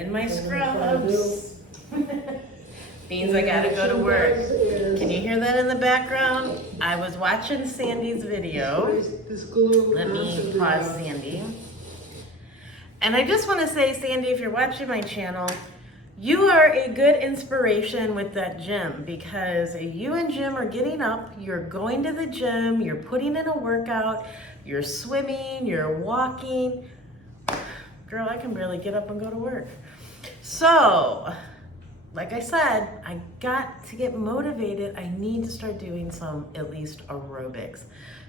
in my scrubs. Means I gotta go to work. Can you hear that in the background? I was watching Sandy's video. Let me pause Sandy. And I just wanna say, Sandy, if you're watching my channel, you are a good inspiration with that gym, because you and Jim are getting up, you're going to the gym, you're putting in a workout, you're swimming, you're walking. Girl, I can barely get up and go to work. So, like I said, I got to get motivated. I need to start doing some, at least, aerobics.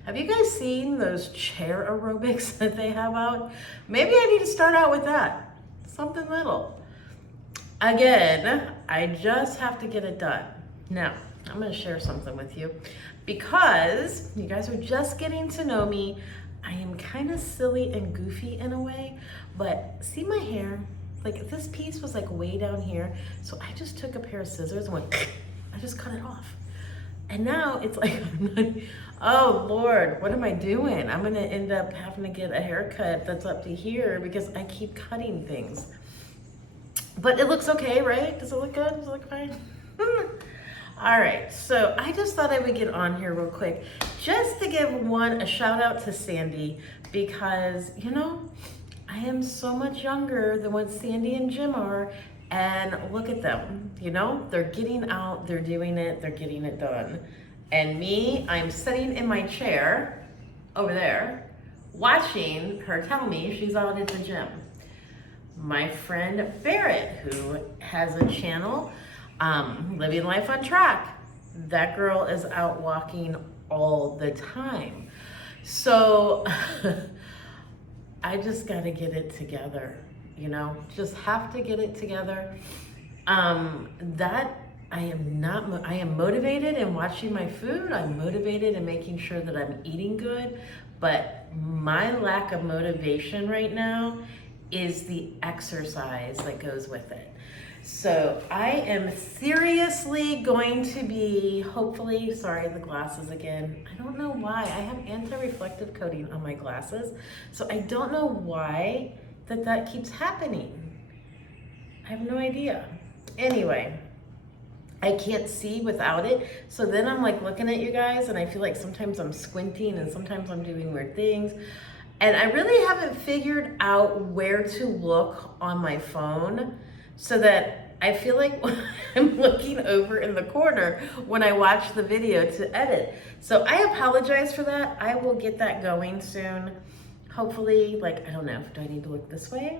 Have you guys seen those chair aerobics that they have out? Maybe I need to start out with that. Something little. Again, I just have to get it done. Now, I'm gonna share something with you, because you guys are just getting to know me. I am kind of silly and goofy in a way, but see my hair? Like, this piece was like way down here, so I just took a pair of scissors and went, I just cut it off. And now it's like, oh Lord, what am I doing? I'm gonna end up having to get a haircut that's up to here because I keep cutting things. But it looks okay, right? Does it look good? Does it look fine? All right, so I just thought I would get on here real quick just to give a shout out to Sandy, because, you know, I am so much younger than what Sandy and Jim are, and look at them, you know? They're getting out, they're doing it, they're getting it done. And me, I'm sitting in my chair over there, watching her tell me she's out at the gym. My friend Barrett, who has a channel, Living Life on Track, that girl is out walking all the time. So I just got to get it together, you know, just have to get it together. That I am motivated in watching my food. I'm motivated in making sure that I'm eating good, but my lack of motivation right now is the exercise that goes with it. So I am seriously going to be, hopefully, sorry, the glasses again. I don't know why. I have anti-reflective coating on my glasses, so I don't know why that keeps happening. I have no idea. Anyway, I can't see without it, so then I'm like looking at you guys, and I feel like sometimes I'm squinting and sometimes I'm doing weird things. And I really haven't figured out where to look on my phone so that I feel like I'm looking over in the corner when I watch the video to edit. So I apologize for that. I will get that going soon. Hopefully, like, I don't know, do I need to look this way?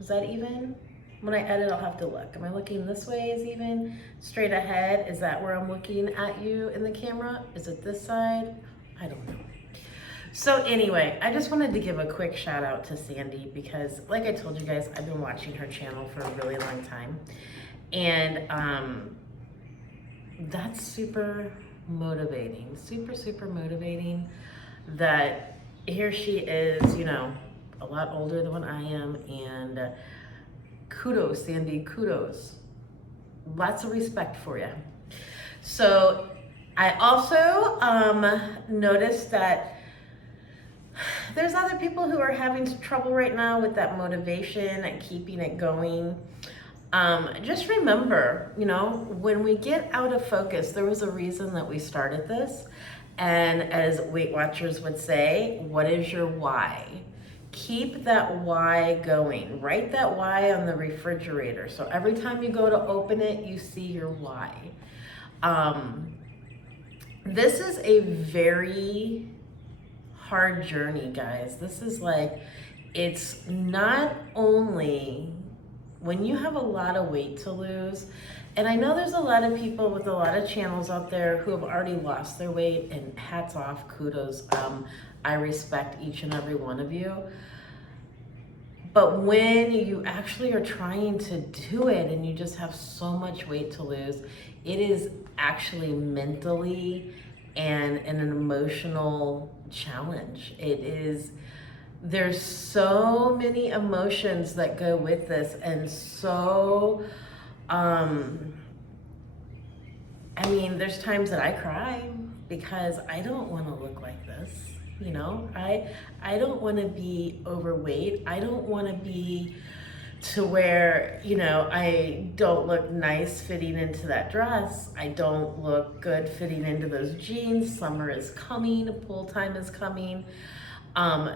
Is that even? When I edit, I'll have to look. Am I looking this way is even? Straight ahead, is that where I'm looking at you in the camera? Is it this side? I don't know. So anyway, I just wanted to give a quick shout out to Sandy, because like I told you guys, I've been watching her channel for a really long time. And that's super motivating, super motivating, that here she is, you know, a lot older than what I am, and kudos, Sandy, kudos. Lots of respect for you. So I also noticed that there's other people who are having trouble right now with that motivation and keeping it going. Just remember, you know, when we get out of focus, there was a reason that we started this. And as Weight Watchers would say, what is your why? Keep that why going. Write that why on the refrigerator, so every time you go to open it, you see your why. This is a very hard journey, guys. This is like, it's not only when you have a lot of weight to lose, and I know there's a lot of people with a lot of channels out there who have already lost their weight, and hats off, kudos. I respect each and every one of you. But when you actually are trying to do it and you just have so much weight to lose, it is actually mentally and an emotional challenge. It is, there's so many emotions that go with this, and so, I mean, there's times that I cry because I don't want to look like this. You know, I don't want to be overweight. I don't want to be to where, you know, I don't look nice fitting into that dress. I don't look good fitting into those jeans. Summer is coming, pool time is coming.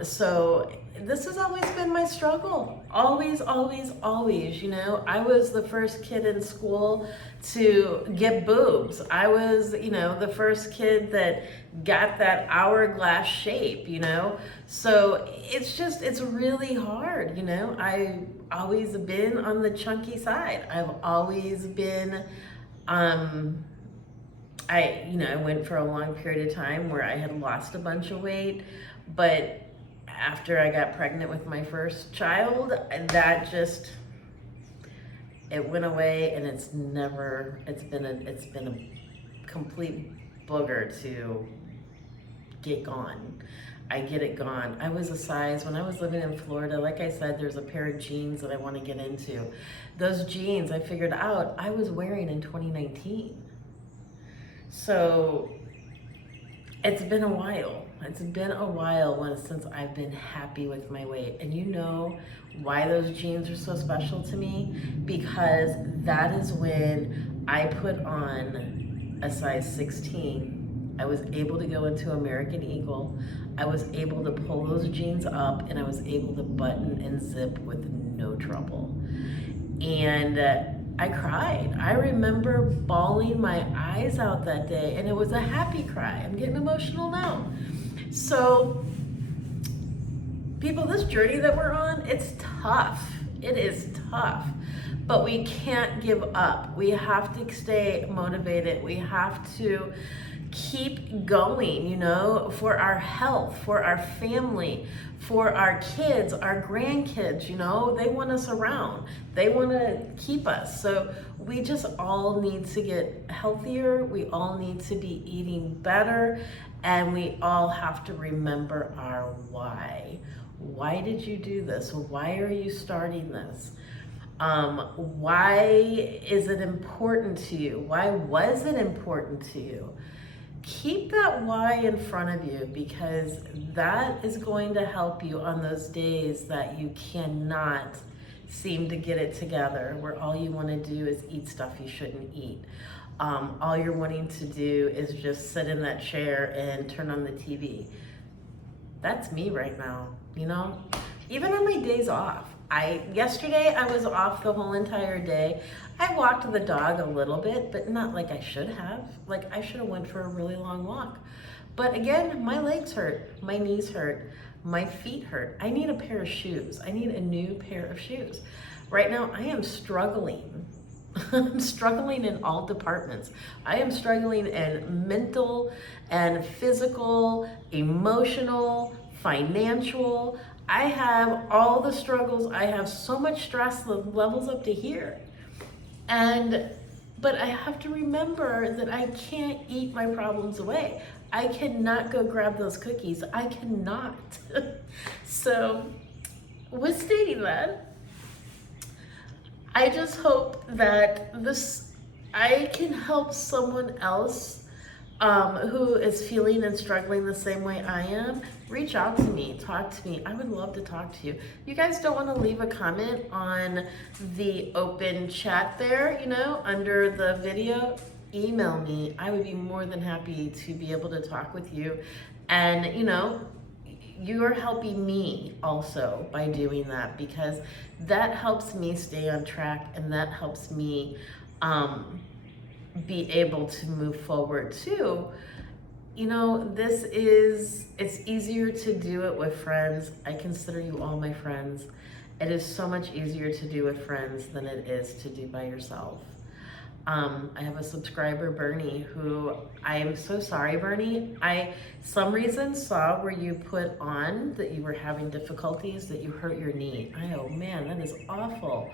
So this has always been my struggle. Always, always, always, you know. I was the first kid in school to get boobs. I was, you know, the first kid that got that hourglass shape, you know. So it's really hard, you know. I've always been on the chunky side. I've always been, I went for a long period of time where I had lost a bunch of weight, but after I got pregnant with my first child, that just, it went away, and it's been a complete booger to get gone. I get it gone. I was a size, when I was living in Florida, like I said, there's a pair of jeans that I want to get into. Those jeans I figured out I was wearing in 2019. So it's been a while. It's been a while since I've been happy with my weight. And you know why those jeans are so special to me? Because that is when I put on a size 16. I was able to go into American Eagle. I was able to pull those jeans up, and I was able to button and zip with no trouble. And I cried. I remember bawling my eyes out that day, and it was a happy cry. I'm getting emotional now. So, people, this journey that we're on, it's tough. It is tough. But we can't give up. We have to stay motivated. We have to keep going, you know, for our health, for our family, for our kids, our grandkids, you know, they want us around. They want to keep us. So we just all need to get healthier. We all need to be eating better. And we all have to remember our why. Why did you do this? Why are you starting this? Why is it important to you? Why was it important to you? Keep that why in front of you, because that is going to help you on those days that you cannot seem to get it together, where all you want to do is eat stuff you shouldn't eat. All you're wanting to do is just sit in that chair and turn on the TV. That's me right now, you know? Even on my days off. Yesterday I was off the whole entire day. I walked the dog a little bit, but not like I should have. Like, I should have went for a really long walk. But again, my legs hurt, my knees hurt, my feet hurt. I need a pair of shoes. I need a new pair of shoes. Right now, I am struggling. I'm struggling in all departments. I am struggling in mental and physical, emotional, financial. I have all the struggles. I have so much stress, the levels up to here. But I have to remember that I can't eat my problems away. I cannot go grab those cookies. I cannot. So, with stating that, I just hope that I can help someone else who is feeling and struggling the same way I am. Reach out to me, talk to me. I would love to talk to you. You guys don't want to leave a comment on the open chat there, you know, under the video? Email me. I would be more than happy to be able to talk with you. And, you know, you are helping me also by doing that, because that helps me stay on track, and that helps me be able to move forward too. You know, it's easier to do it with friends. I consider you all my friends. It is so much easier to do with friends than it is to do by yourself. I have a subscriber, Bernie, who I am so sorry, Bernie. Some reason saw where you put on that you were having difficulties, that you hurt your knee. Oh man, that is awful.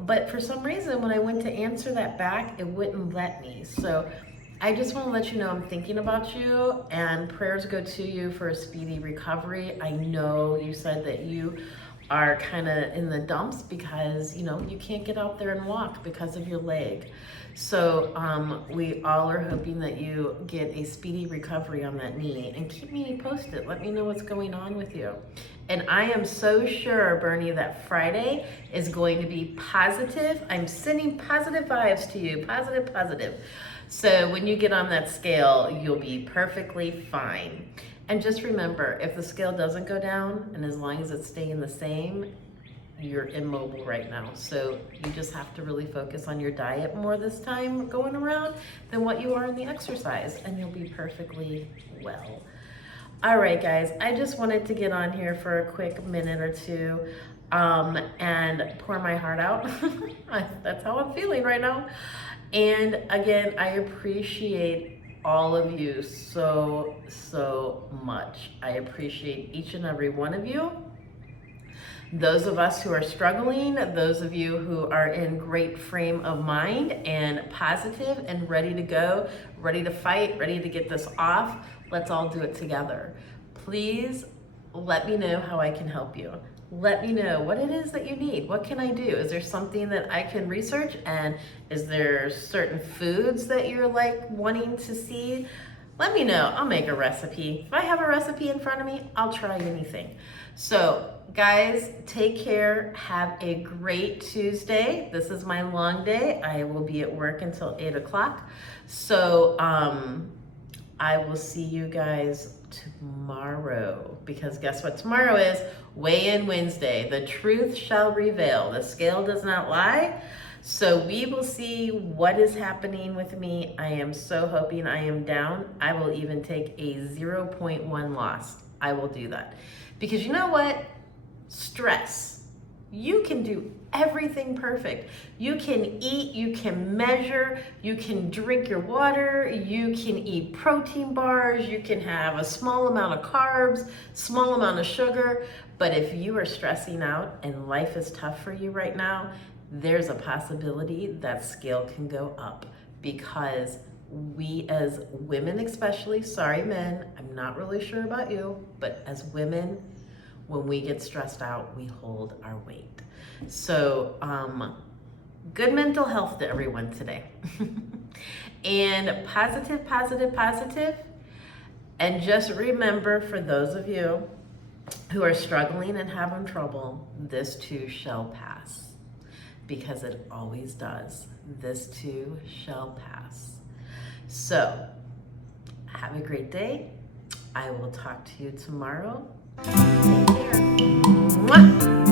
But for some reason, when I went to answer that back, it wouldn't let me. So I just want to let you know I'm thinking about you, and prayers go to you for a speedy recovery. I know you said that you are kind of in the dumps because, you know, you can't get out there and walk because of your leg. So we all are hoping that you get a speedy recovery on that knee, and keep me posted. Let me know what's going on with you. And I am so sure, Bernie, that Friday is going to be positive. I'm sending positive vibes to you, positive, positive. So when you get on that scale, you'll be perfectly fine. And just remember, if the scale doesn't go down, and as long as it's staying the same, you're immobile right now. So you just have to really focus on your diet more this time going around than what you are in the exercise, and you'll be perfectly well. All right, guys, I just wanted to get on here for a quick minute or two and pour my heart out. That's how I'm feeling right now. And again, I appreciate all of you so much. I appreciate each and every one of you. Those of us who are struggling, those of you who are in great frame of mind and positive and ready to go, ready to fight, ready to get this off, let's all do it together. Please let me know how I can help you. Let me know what it is that you need. What can I do? Is there something that I can research? And is there certain foods that you're like wanting to see? Let me know. I'll make a recipe. If I have a recipe in front of me, I'll try anything. So guys, take care. Have a great Tuesday. This is my long day. I will be at work until 8 o'clock. So I will see you guys tomorrow, because guess what tomorrow is? Weigh-in Wednesday. The truth shall reveal. The scale does not lie. So we will see what is happening with me. I am so hoping I am down. I will even take a 0.1 loss. I will do that. Because you know what? Stress. You can do everything perfect. You can eat, you can measure, you can drink your water, you can eat protein bars, you can have a small amount of carbs, small amount of sugar. But if you are stressing out and life is tough for you right now, there's a possibility that scale can go up, because we as women especially, sorry men, I'm not really sure about you, but as women, when we get stressed out, we hold our weight. So good mental health to everyone today. And positive, positive, positive. And just remember, for those of you who are struggling and having trouble, this too shall pass. Because it always does. This too shall pass. So have a great day. I will talk to you tomorrow. Take care. Mwah!